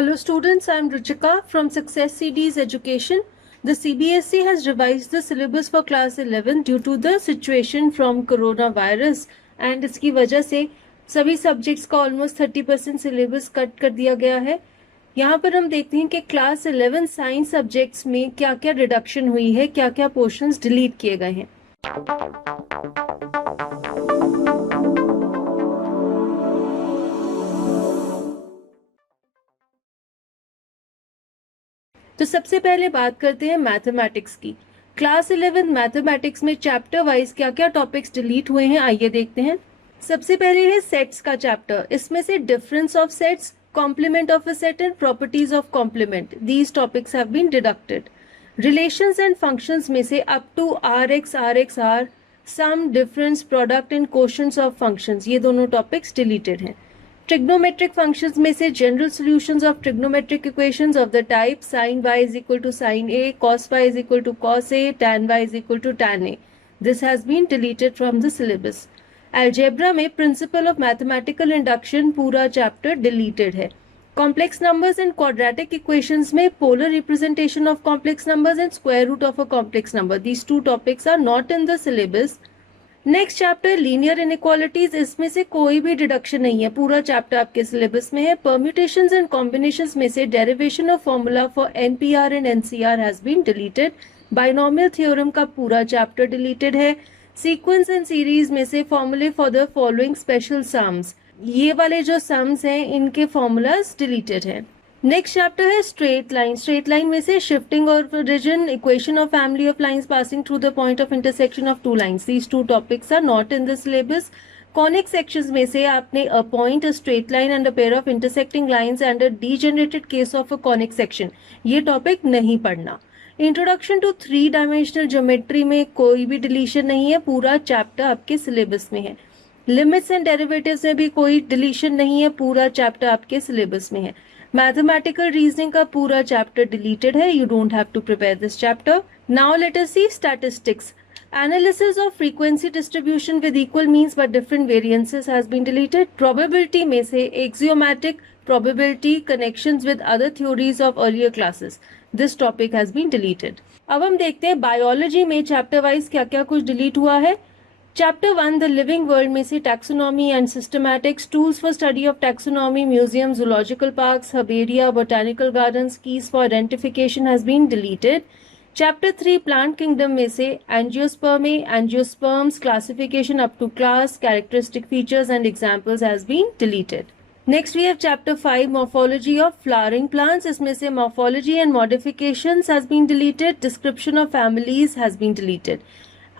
Hello students, I am Ruchika from Success CD's Education. The CBSE has revised the syllabus for class 11 due to the situation from coronavirus and इसकी वजह से सभी सब्जेक्ट्स का ऑलमोस्ट 30% syllabus cut कर दिया गया है। यहाँ पर हम देखते हैं कि क्लास 11 साइंस सब्जेक्ट्स में क्या क्या रिडक्शन हुई है, क्या क्या पोर्शंस डिलीट किए गए हैं। तो सबसे पहले बात करते हैं मैथमेटिक्स की। क्लास 11 मैथमेटिक्स में चैप्टर वाइज क्या क्या टॉपिक्स डिलीट हुए हैं, आइए देखते हैं। सबसे पहले है सेट्स का चैप्टर। इसमें से difference of sets, complement of a set and properties of complement, these topics have been deducted. Relations and functions में से up to R x R, sum, difference, product and quotients of functions, ये दोनों topics deleted हैं। Trigonometric functions में से general solutions of trigonometric equations of the type sin y is equal to sin a, cos y is equal to cos a, tan y is equal to tan a. This has been deleted from the syllabus. Algebra में principle of mathematical induction पूरा chapter deleted है। Complex numbers and quadratic equations में polar representation of complex numbers and square root of a complex number, these two topics are not in the syllabus. Next chapter linear inequalities, इसमें से कोई भी डिडक्शन नहीं है, पूरा चैप्टर आपके सिलेबस में है। परम्यूटेशंस एंड कॉम्बिनेशंस में से derivation of formula for NPR and NCR has been deleted. Binomial theorem का पूरा चैप्टर डिलीटेड है। सीक्वेंस एंड सीरीज में से फॉर्मूले for the following special sums, ये वाले जो सम्स हैं इनके फॉर्मूलाज डिलीटेड है। नेक्स्ट चैप्टर है स्ट्रेट लाइन। स्ट्रेट लाइन में से shifting of region, equation of family of lines passing through the point of intersection of two lines, these two topics are not in the syllabus. Conic sections में से आपने a point, a straight line and a pair of intersecting lines and a degenerated case of a conic section, ये topic नहीं पढ़ना। Introduction to 3 dimensional geometry में कोई भी डिलीशन नहीं है, पूरा चैप्टर आपके सिलेबस में है। लिमिट्स एंड डेरिवेटिव्स में भी कोई डिलीशन नहीं है, पूरा चैप्टर आपके सिलेबस में है। मैथमेटिकल रीजनिंग का पूरा चैप्टर डिलीटेड है, you don't have to prepare this chapter. Now let us see statistics. Analysis of frequency distribution with equal means but different variances has been deleted. Probability में से axiomatic probability, connections with other theories of earlier classes, this topic has been deleted. अब हम देखते हैं बायोलॉजी में chapter wise क्या क्या कुछ डिलीट हुआ है। चैप्टर 1 द लिविंग वर्ल्ड में से taxonomy and systematics, tools for study of taxonomy, museum, zoological parks, herbaria, botanical gardens, keys for identification has been deleted. Chapter 3 plant kingdom में से angiospermae, angiosperms, classification up to class, characteristic features and examples has been deleted. Next we have chapter 5 morphology of flowering plants, इसमें से morphology and modifications has been deleted. Description of families has been deleted.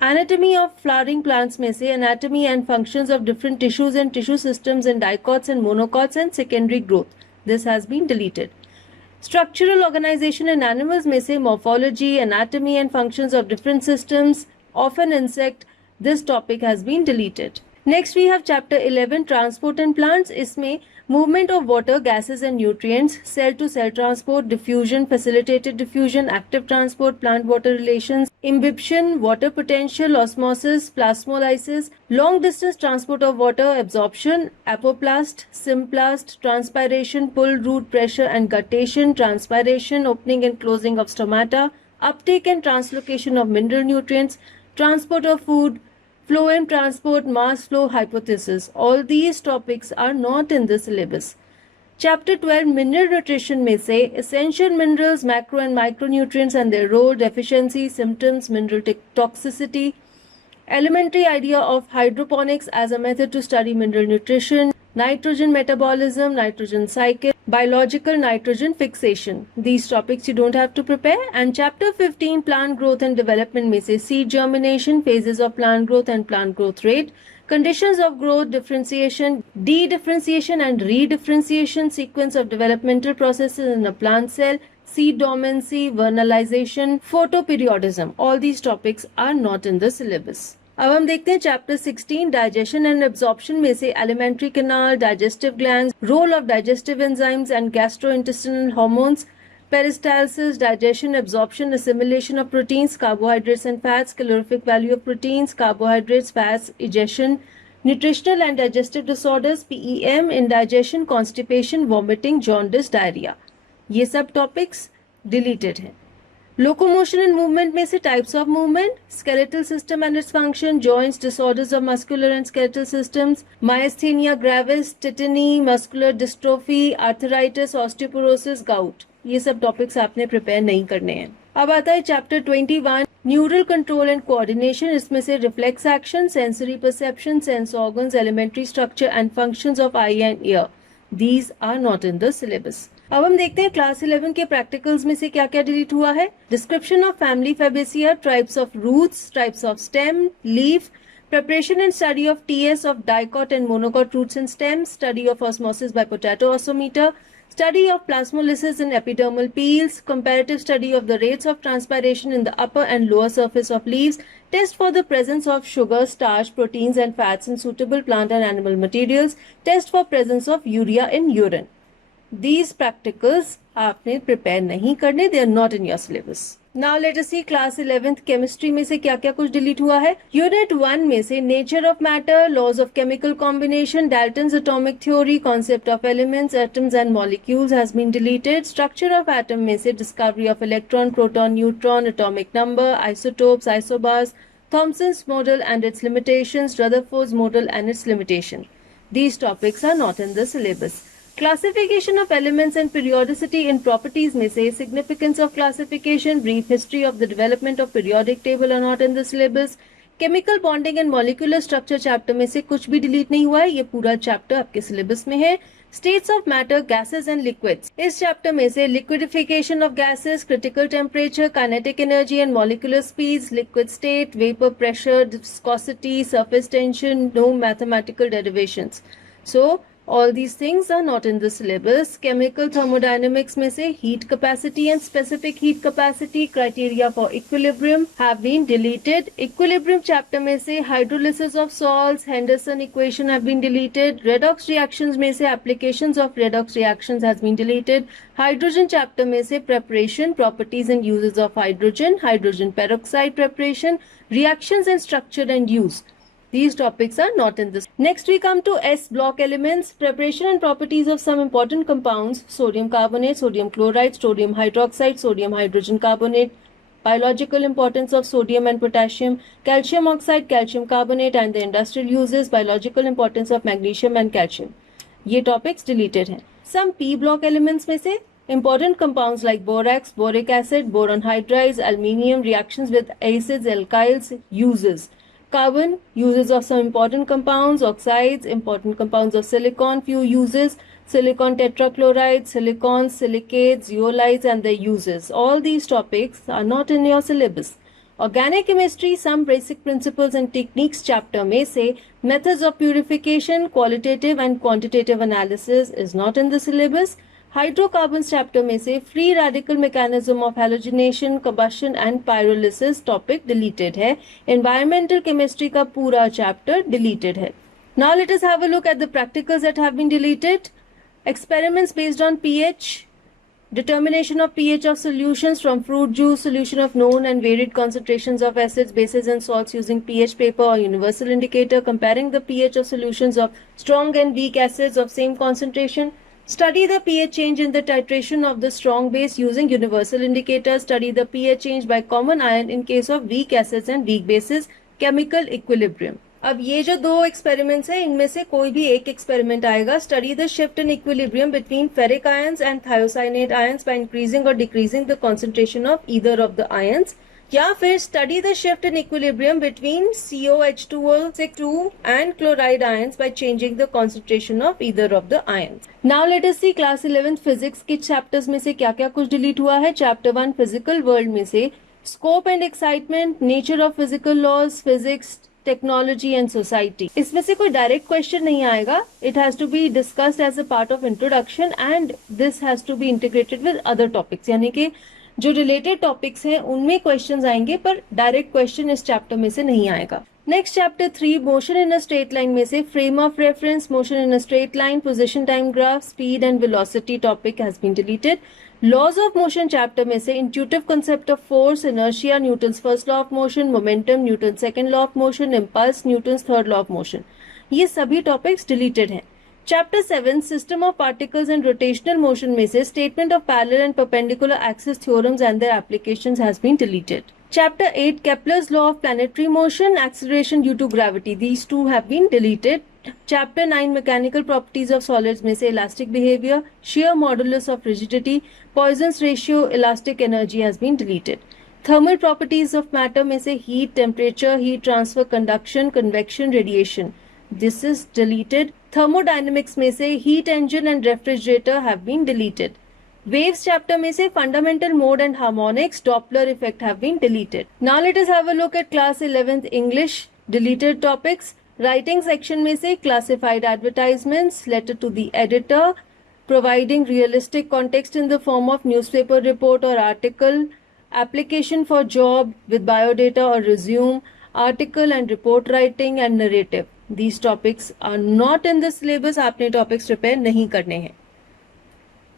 Anatomy of flowering plants में से anatomy and functions of different tissues and tissue systems and dicots and monocots and secondary growth, this has been deleted. Structural organization in animals में से morphology, anatomy and functions of different systems of an insect, this topic has been deleted. Next we have chapter 11 transport in plants, इसमें movement of water, gases and nutrients, cell to cell transport, diffusion, facilitated diffusion, active transport, plant water relations, imbibition, water potential, osmosis, plasmolysis, long distance transport of water, absorption, apoplast, symplast, transpiration, pull, root pressure and guttation, transpiration, opening and closing of stomata, uptake and translocation of mineral nutrients, transport of food, flow and transport, mass flow hypothesis, all these topics are not in the syllabus. Chapter 12 mineral nutrition में से essential minerals, macro and micronutrients and their role, deficiency, symptoms, mineral toxicity, elementary idea of hydroponics as a method to study mineral nutrition, nitrogen metabolism, nitrogen cycle, biological nitrogen fixation, these topics you don't have to prepare. And chapter 15 plant growth and development में से seed germination, phases of plant growth and plant growth rate, conditions of growth, differentiation, de-differentiation and re-differentiation, sequence of developmental processes in a plant cell, seed dormancy, vernalization, photoperiodism, all these topics are not in the syllabus. अब हम देखते हैं चैप्टर 16 digestion and absorption में से alimentary canal, digestive glands, role of digestive enzymes and gastrointestinal hormones, peristalsis, digestion, absorption, assimilation of proteins, carbohydrates and fats, calorific value of proteins, carbohydrates, fats, digestion, nutritional and digestive disorders, PEM, indigestion, constipation, vomiting, jaundice, diarrhea. ये सब topics deleted हैं। Locomotion and movement में से types of movement, skeletal system and its function, joints, disorders of muscular and skeletal systems, myasthenia gravis, tetany, muscular dystrophy, arthritis, osteoporosis, gout, ये सब टॉपिक्स आपने प्रिपेयर नहीं करने हैं। अब आता है chapter 21, neural control and coordination. इसमें से reflex action, sensory perception, sense organs, elementary structure and functions of eye and ear, these are not in the syllabus. अब हम देखते हैं क्लास 11 के प्रैक्टिकल्स में से क्या क्या डिलीट हुआ है। Description of family Fabaceae, types of roots, types of stem, leaf, preparation and study of TS of dicot and monocot roots and stems, study of osmosis by potato osmometer, study of plasmolysis in epidermal peels, comparative study of the rates of transpiration in the upper and lower surface of leaves, test for the presence of sugar, starch, proteins and fats in suitable plant and animal materials, test for presence of urea in urine. These practicals आपने प्रिपेयर नहीं करने, they are not in your syllabus. Now let us see class 11th chemistry में से क्या क्या कुछ डिलीट हुआ है। यूनिट 1 में से nature of matter, laws of chemical combination, Dalton's atomic theory, concept of elements, atoms and molecules has been deleted. Structure of atom में से discovery of electron, proton, neutron, atomic number, isotopes, isobars, Thomson's model and its limitations, Rutherford's model and its limitation. These topics are not in the syllabus. Classification of elements and periodicity in properties में से significance of classification, brief history of the development of periodic table are not in the syllabus. Chemical bonding and molecular structure chapter में से कुछ भी डिलीट नहीं हुआ है, ये पूरा चैप्टर आपके सिलेबस में है। States of matter, gases and liquids, इस चैप्टर में से liquidification of gases, critical temperature, kinetic energy and molecular speeds, liquid state, vapor pressure, viscosity, surface tension, no mathematical derivations. So all these things are not in the syllabus. Chemical thermodynamics में से heat capacity and specific heat capacity, criteria for equilibrium have been deleted. Equilibrium chapter में से hydrolysis of salts, Henderson equation have been deleted. Redox reactions में से applications of redox reactions has been deleted. Hydrogen chapter में से preparation, properties and uses of hydrogen, hydrogen peroxide preparation, reactions and structure and use. These topics are not in this. Next we come to S block elements, preparation and properties of some important compounds, sodium carbonate, sodium chloride, sodium hydroxide, sodium hydrogen carbonate, biological importance of sodium and potassium, calcium oxide, calcium carbonate and the industrial uses, biological importance of magnesium and calcium. ये topics deleted हैं. Some P block elements में से important compounds like borax, boric acid, boron hydrides, aluminium, reactions with acids, alkyls, uses. Carbon, uses of some important compounds, oxides, important compounds of silicon, few uses, silicon tetrachloride, silicon, silicates, zeolites and their uses. All these topics are not in your syllabus. Organic chemistry, some basic principles and techniques chapter में से methods of purification, qualitative and quantitative analysis is not in the syllabus. Hydrocarbon chapter में से free radical mechanism of halogenation, combustion and pyrolysis topic deleted है। Environmental chemistry का पूरा chapter deleted है। Now let us have a look at the practicals that have been deleted. Experiments based on pH, determination of pH of solutions from fruit juice, solution of known and varied concentrations of acids, bases and salts using pH paper or universal indicator, comparing the pH of solutions of strong and weak acids of same concentration. Study the pH change in the titration of the strong base using universal indicator. Study the pH change by common ion in case of weak acids and weak bases. Chemical equilibrium. अब ये जो दो एक्सपेरिमेंट्स हैं, इनमें से कोई भी एक एक्सपेरिमेंट आएगा। Study the shift in equilibrium between ferric ions and thiocyanate ions by increasing और decreasing the concentration of either of the ions, या फिर study the shift in equilibrium between COH2O6 and chloride ions by changing the concentration of either of the ions. Now let us see class 11 physics के chapters में से क्या क्या कुछ डिलीट हुआ है। चैप्टर 1 फिजिकल वर्ल्ड में से scope and excitement, nature of physical laws, physics, technology and society. इसमें से कोई डायरेक्ट क्वेश्चन नहीं आएगा। It has to be discussed as a part of introduction and this has to be integrated with other topics, यानी कि जो related topics हैं उनमें क्वेश्चंस आएंगे, पर डायरेक्ट क्वेश्चन इस चैप्टर में से नहीं आएगा। Next chapter 3 motion in a straight line में से frame of reference, motion in a straight line, position time graph, speed and velocity topic has been deleted. Laws of motion chapter में से intuitive concept of force, inertia, Newton's first law of motion, momentum, Newton second law of motion, impulse, Newton's third law of motion, ये सभी topics deleted हैं। Chapter 7 system of particles and rotational motion में से statement of parallel and perpendicular axis theorems and their applications has been deleted. Chapter 8 Kepler's law of planetary motion, acceleration due to gravity. These two have been deleted. Chapter 9 Mechanical properties of solids में से elastic behavior, shear modulus of rigidity, Poisson's ratio, elastic energy has been deleted. Thermal properties of matter में से heat, temperature, heat transfer, conduction, convection, radiation. This is deleted. Thermodynamics में से heat engine and refrigerator have been deleted. Waves chapter में से fundamental mode and harmonics, Doppler effect have been deleted. Now let us have a look at class 11th English deleted topics. Writing section में से classified advertisements, letter to the editor, providing realistic context in the form of newspaper report or article, application for job with biodata or resume, article and report writing and narrative. These topics are not in the syllabus. आपने topics prepare नहीं करने हैं.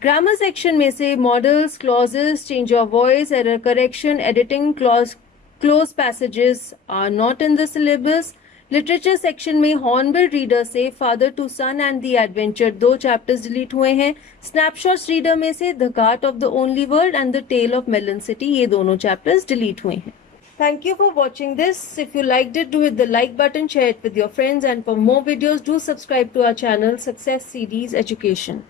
Grammar section में से modals, clauses, change of voice, error correction, editing, cloze passages are not in the syllabus. Literature section में Hornbill reader से father to son and the adventure 2 chapters deleted हुए हैं. Snapshots reader में से the ghat of the only world and the tale of melon city, ये दोनों chapters deleted हुए हैं. Thank you for watching this. If you liked it, do hit the like button, share it with your friends, and for more videos, do subscribe to our channel Success Series Education.